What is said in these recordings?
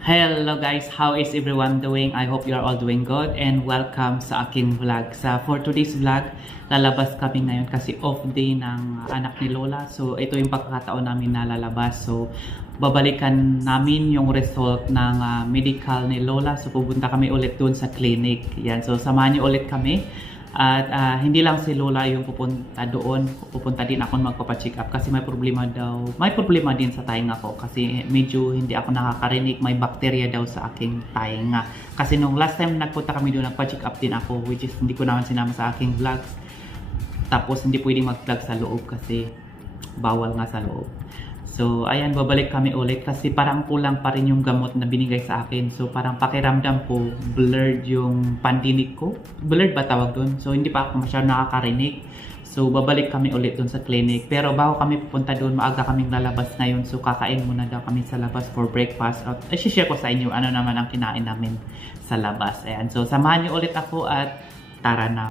Hello guys, how is everyone doing? I hope you are all doing good and welcome sa aking vlog. For today's vlog, lalabas kami ngayon kasi off day ng anak ni Lola. So ito yung pagkakataon namin na lalabas. So babalikan namin yung result ng medical ni Lola. So pupunta kami ulit doon sa clinic. Yan, so samahan niyo ulit kami. At hindi lang si Lola yung pupunta doon, pupunta din ako magpapacheck up kasi may problema daw. May problema din sa tainga ko kasi medyo hindi ako nakakarinig, may bacteria daw sa aking tainga. Kasi nung last time nagpunta kami doon, nagpa-check up din ako, which is hindi ko naman sinama sa aking vlogs. Tapos hindi pwedeng mag-vlog sa loob kasi bawal nga sa loob. So, ayan, babalik kami ulit kasi parang kulang pa rin yung gamot na binigay sa akin. So, parang pakiramdam ko, blurred yung pandinig ko. Blurred ba tawag doon? So, hindi pa ako masyadong nakakarinig. So, babalik kami ulit doon sa clinic. Pero bago kami pupunta doon, maaga kaming lalabas ngayon. So, kakain muna daw kami sa labas for breakfast. At share ko sa inyo ano naman ang kinain namin sa labas. Ayan, so samahan niyo ulit ako at tara na.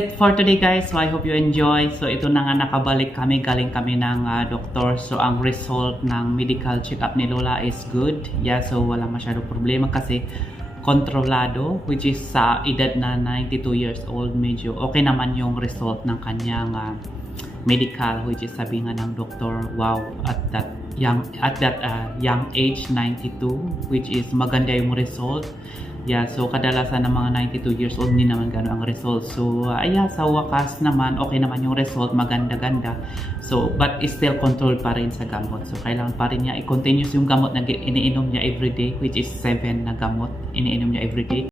For today guys, so I hope you enjoy. So ito na nga, nakabalik kami, galing kami ng doktor. So ang result ng medical check-up ni Lola is good. Yeah, so wala masyadong problema kasi kontrolado, which is sa edad na 92 years old, medyo okay naman yung result ng kanyang medical, which is sabi nga ng doktor, wow, at that young age, 92, which is maganda yung result. Yeah, so kadalasan ng mga 92 years old hindi naman gano'n ang result. So yeah, sa wakas naman okay naman yung result, maganda-ganda. So but still controlled pa rin sa gamot. So kailangan pa rin niya i-continuous yung gamot na iniinom niya everyday, which is 7 na gamot iniinom niya everyday.